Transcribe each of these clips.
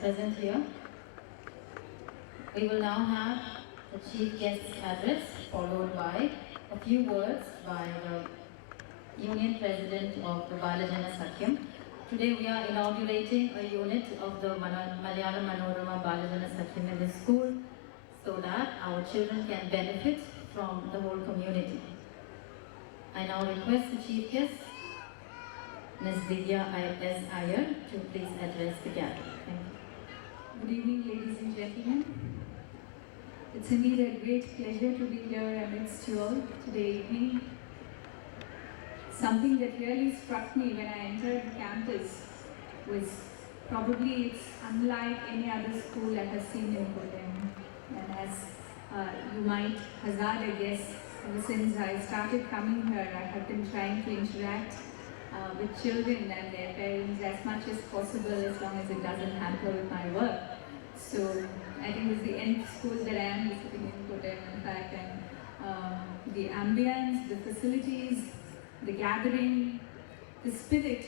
present here. We will now have the Chief Guest's address, followed by a few words by the Union President of the Balajana Sakyam. Today we are inaugurating a unit of the Malayalam Manorama Balajana Sakyam in the school so that our children can benefit from the whole community. I now request the Chief Guest, Ms. Divya S. Iyer, to please address the gathering. Thank you. Good evening, ladies and gentlemen. It's indeed a great pleasure to be here amidst you all today evening. Something that really struck me when I entered the campus was probably it's unlike any other school I have seen in Kottayam. And as you might hazard a guess, ever since I started coming here, I have been trying to interact with children and their parents as much as possible, as long as it doesn't hamper with my work. So I think it's the end school that I am visiting in Kottayam, in fact, and the ambience, the facilities, the gathering, the spirit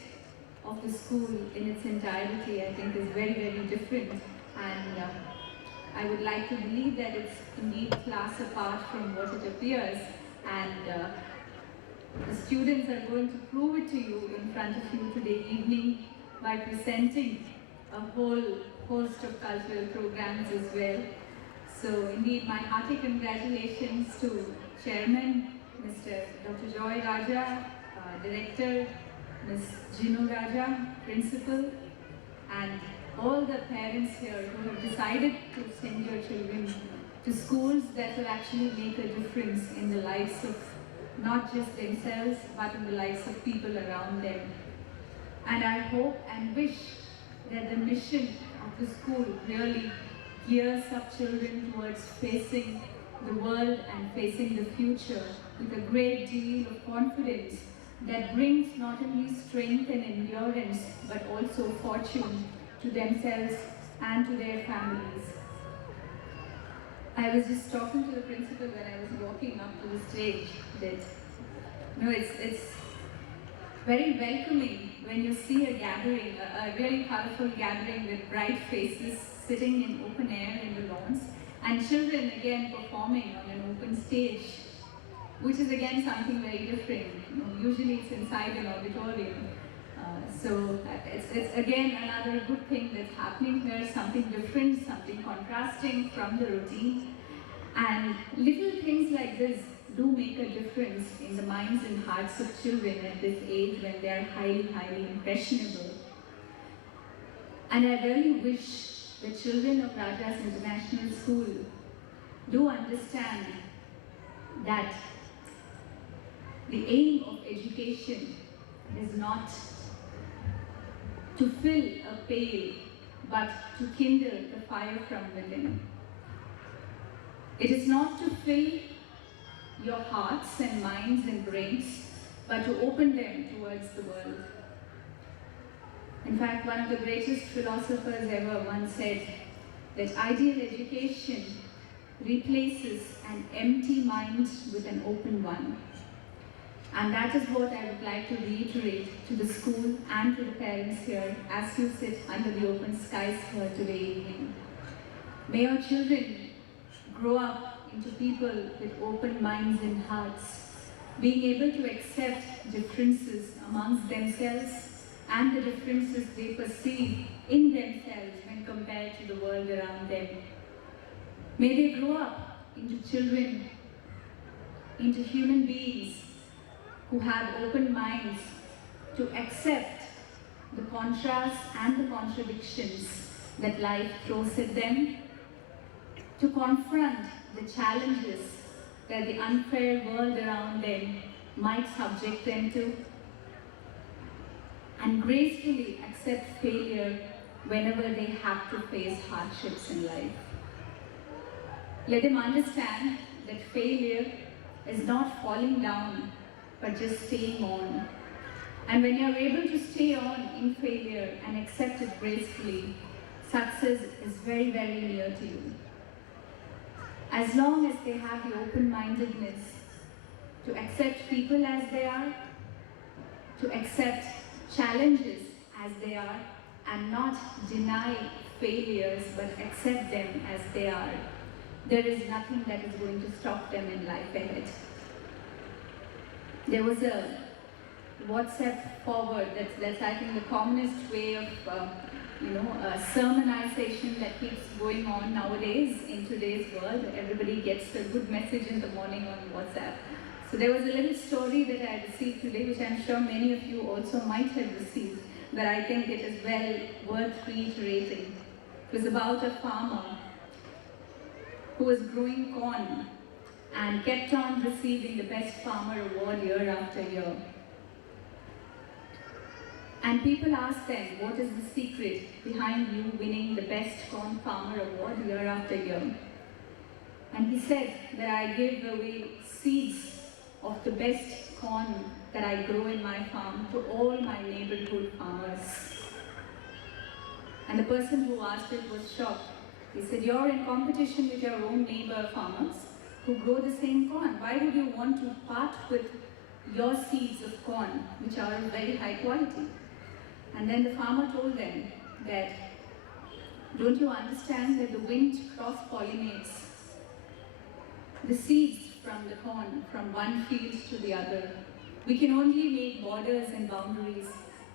of the school in its entirety, I think is very, very different. And I would like to believe that it's indeed class apart from what it appears. And the students are going to prove it to you in front of you today evening by presenting a whole host of cultural programs as well. So indeed, my hearty congratulations to Chairman, Mr. Dr. Joy Raja, Director, Ms. Jinu Raja, Principal, and all the parents here who have decided to send your children to schools that will actually make a difference in the lives of not just themselves, but in the lives of people around them. And I hope and wish that the mission of the school really gears up children towards facing the world and facing the future with a great deal of confidence that brings not only strength and endurance, but also fortune to themselves and to their families. I was just talking to the principal when I was walking up to the stage that it's very welcoming when you see a gathering, a really colorful gathering with bright faces sitting in open air in the lawns, and children again performing on an open stage, which is again something very different. Usually it's inside an auditorium. So it's again another good thing that's happening here, something different, something contrasting from the routine. And little things like this do make a difference in the minds and hearts of children at this age when they are highly, highly impressionable. And I really wish the children of Rajas International School do understand that the aim of education is not to fill a pail, but to kindle the fire from within. It is not to fill your hearts and minds and brains, but to open them towards the world. In fact, one of the greatest philosophers ever once said that ideal education replaces an empty mind with an open one. And that is what I would like to reiterate to the school and to the parents here as you sit under the open skies here today evening. May your children grow up into people with open minds and hearts, being able to accept differences amongst themselves and the differences they perceive in themselves when compared to the world around them. May they grow up into children, into human beings who have open minds to accept the contrasts and the contradictions that life throws at them, to confront the challenges that the unfair world around them might subject them to, and gracefully accept failure whenever they have to face hardships in life. Let them understand that failure is not falling down, but just staying on. And when you're able to stay on in failure and accept it gracefully, success is very, very near to you. As long as they have the open-mindedness to accept people as they are, to accept challenges as they are, and not deny failures, but accept them as they are, there is nothing that is going to stop them in life ahead. There was a WhatsApp forward that's I think the commonest way of sermonization that keeps going on nowadays in today's world. Everybody gets a good message in the morning on WhatsApp. So there was a little story that I received today, which I'm sure many of you also might have received, but I think it is well worth reiterating. It was about a farmer who was growing corn and kept on receiving the Best Farmer Award year after year. And people asked them, what is the secret behind you winning the Best Corn Farmer Award year after year? And he said that I give away seeds of the best corn that I grow in my farm to all my neighborhood farmers. And the person who asked it was shocked. He said, you're in competition with your own neighbor farmers who grow the same corn. Why would you want to part with your seeds of corn, which are of very high quality? And then the farmer told them that, don't you understand that the wind cross-pollinates the seeds from the corn from one field to the other? We can only make borders and boundaries,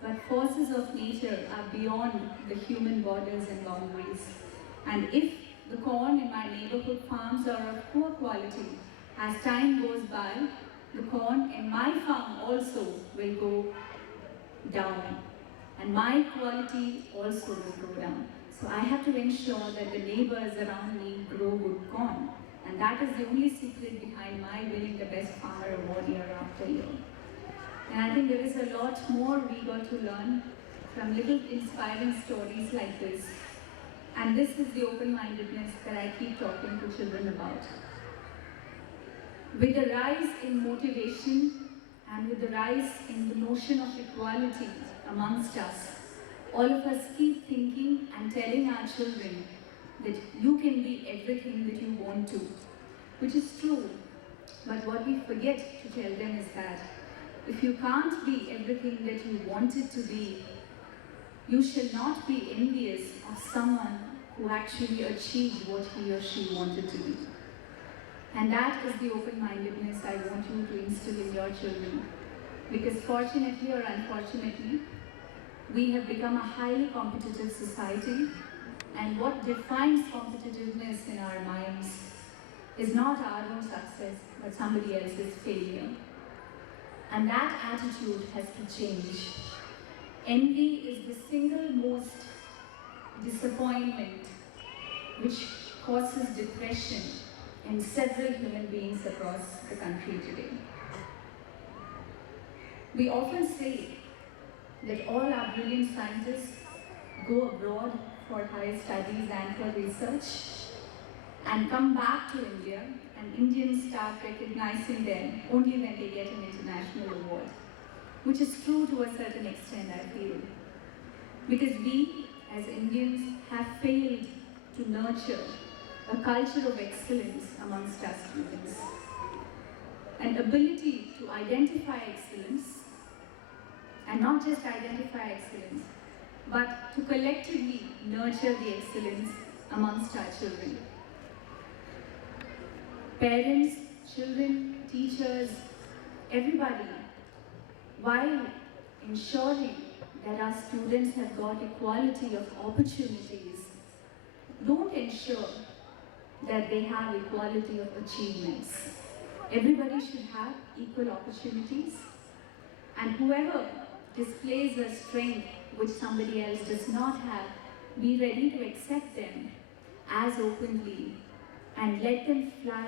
but forces of nature are beyond the human borders and boundaries. And if the corn in my neighborhood farms are of poor quality, as time goes by, the corn in my farm also will go down. And my quality also will go down. So I have to ensure that the neighbors around me grow good corn. And that is the only secret behind my winning the Best Farmer Award year after year. And I think there is a lot more we got to learn from little inspiring stories like this. And this is the open-mindedness that I keep talking to children about. With the rise in motivation and with the rise in the notion of equality amongst us, all of us keep thinking and telling our children that you can be everything that you want to, which is true. But what we forget to tell them is that if you can't be everything that you wanted to be, you should not be envious of someone who actually achieved what he or she wanted to be. And that is the open-mindedness I want you to instill in your children. Because fortunately or unfortunately, we have become a highly competitive society, and what defines competitiveness in our minds is not our own success, but somebody else's failure. And that attitude has to change. Envy is the single most disappointment which causes depression in several human beings across the country today. We often say that all our brilliant scientists go abroad for higher studies and for research and come back to India, and Indians start recognizing them only when they get an international award, which is true to a certain extent, I feel. Because we, as Indians, have failed to nurture a culture of excellence amongst our students. An ability to identify excellence, and not just identify excellence, but to collectively nurture the excellence amongst our children. Parents, children, teachers, everybody, while ensuring that our students have got equality of opportunities, don't ensure that they have equality of achievements. Everybody should have equal opportunities, and whoever displays a strength which somebody else does not have, be ready to accept them as openly and let them fly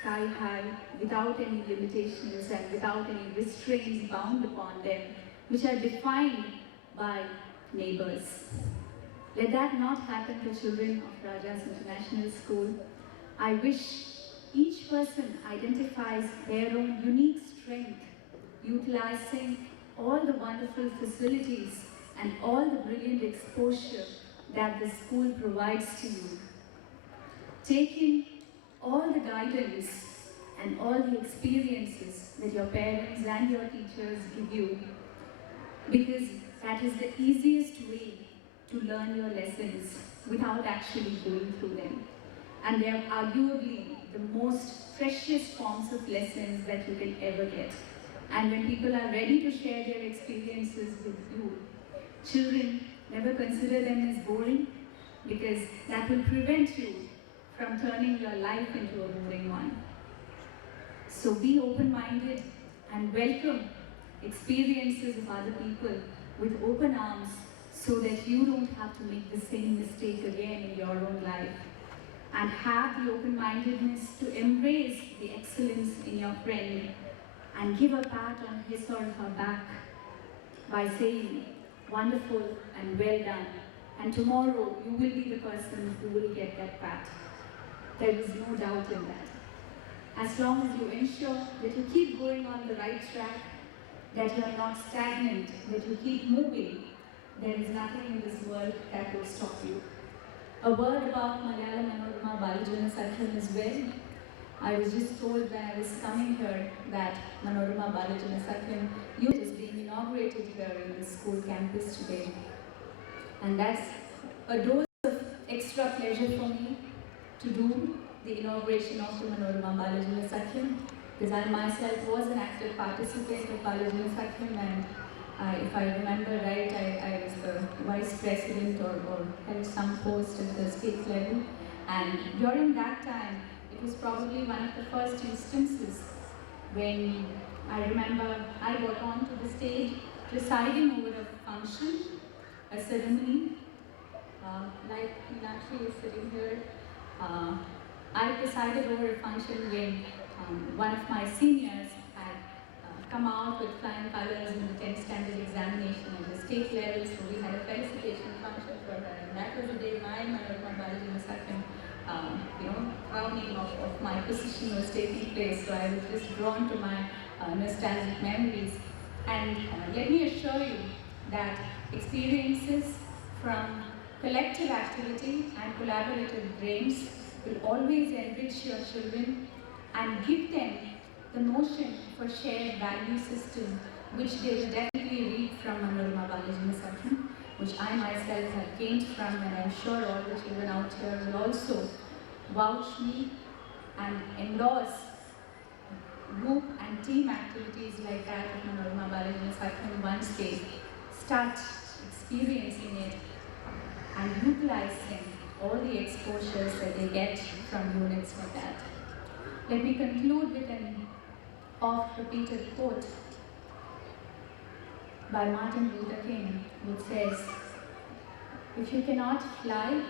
sky high without any limitations and without any restraints bound upon them, which are defined by neighbors. Let that not happen to children of Rajas International School. I wish each person identifies their own unique strength, utilizing all the wonderful facilities and all the brilliant exposure that the school provides to you. Taking all the guidance and all the experiences that your parents and your teachers give you, because that is the easiest way to learn your lessons without actually going through them. And they are arguably the most precious forms of lessons that you can ever get. And when people are ready to share their experiences with you, children never consider them as boring, because that will prevent you from turning your life into a boring one. So be open-minded and welcome experiences of other people with open arms, so that you don't have to make the same mistake again in your own life. And have the open-mindedness to embrace the excellence in your friend and give a pat on his or her back by saying, wonderful and well done. And tomorrow you will be the person who will get that pat. There is no doubt in that. As long as you ensure that you keep going on the right track, that you are not stagnant, that you keep moving, there is nothing in this world that will stop you. A word about Malayalam Manorama Balajana Sakyam as well. I was just told when I was coming here that Manorama Balajana Sakyam unit is being inaugurated here in the school campus today. And that's a dose of extra pleasure for me to do the inauguration of the Manorama Balajana Sakyam, because I myself was an active participant of Balajana Sakyam, and if I remember right, I was the vice president or held some post at the state level. And during that time, it was probably one of the first instances when I remember I got onto the stage presiding over a function, a ceremony, like Meenakshi is sitting here. I presided over a function when one of my seniors had come out with flying colors in the 10th standard examination at the state level, so we had a felicitation function for her, and that was the day my Manorama Balajana Sakyam crowning of my position was taking place. So I was just drawn to my nostalgic memories. And let me assure you that experiences from collective activity and collaborative brains will always enrich your children and give them the notion for shared value system, which they will definitely read from Manorama Balajana Sakyam, which I myself have gained from, and I'm sure all the children out here will also vouch me and endorse group and team activities like that of Manorama Balajana Sakyam once they start experiencing it and utilizing all the exposures that they get from units like that. Let me conclude with an oft-repeated quote by Martin Luther King, which says, "If you cannot fly,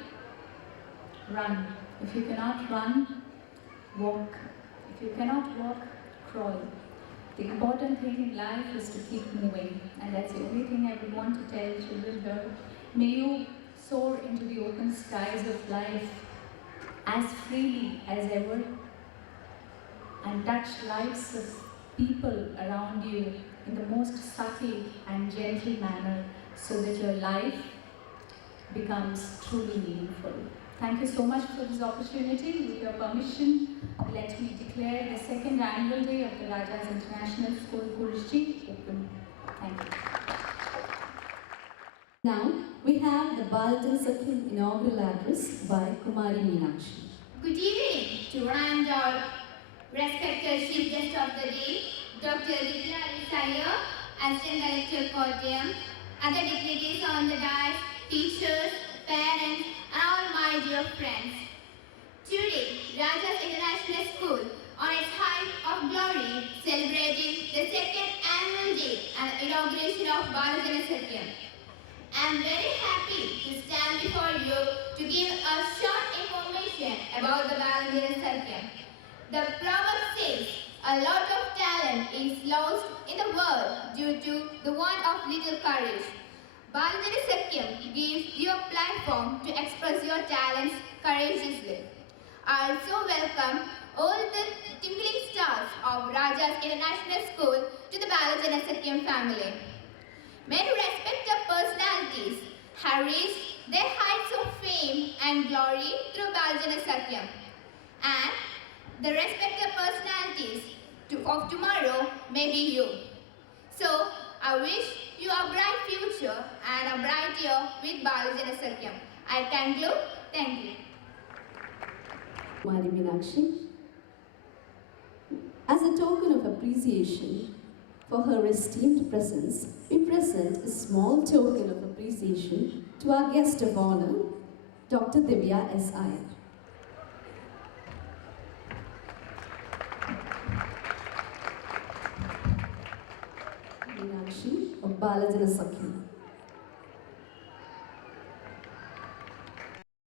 run. If you cannot run, walk. If you cannot walk, crawl." The important thing in life is to keep moving, and that's the only thing I would want to tell children here. May you soar into the open skies of life as freely as ever, and touch lives of people around you in the most subtle and gentle manner, so that your life becomes truly meaningful. Thank you so much for this opportunity. With your permission, let me declare the second annual day of the Rajas International School, Kurichi, open. Thank you. Now, we have the Balajana Sakyam inaugural address by Kumari Meenakshi. Good evening to and all respected Chief Guest of the Day, Dr. Divya Isaiah, Assistant Director Kottayam, other dignitaries on the dais, teachers, parents, and all my dear friends. Today, Rajas International School, on its height of glory, celebrating the second annual day and inauguration of Balajana Sakyam. I am very happy to stand before you to give a short information about the Balajana Sakyam. The proverb says, a lot of talent is lost in the world due to the want of little courage. Balajana Sakyam gives you a platform to express your talents courageously. I also welcome all the twinkling stars of Rajas International School to the Balajana Sakyam family. Many respected personalities have reached their heights of fame and glory through Balajana Sakyam. And the respected personalities of tomorrow may be you. So, I wish you a bright future and a bright year with Balajana Sakyam. I conclude. Thank you. Kumari Meenakshi. As a token of appreciation for her esteemed presence, we present a small token of appreciation to our guest of honor, Dr. Divya S. Iyer. Meenakshi of Balajana Sakyam.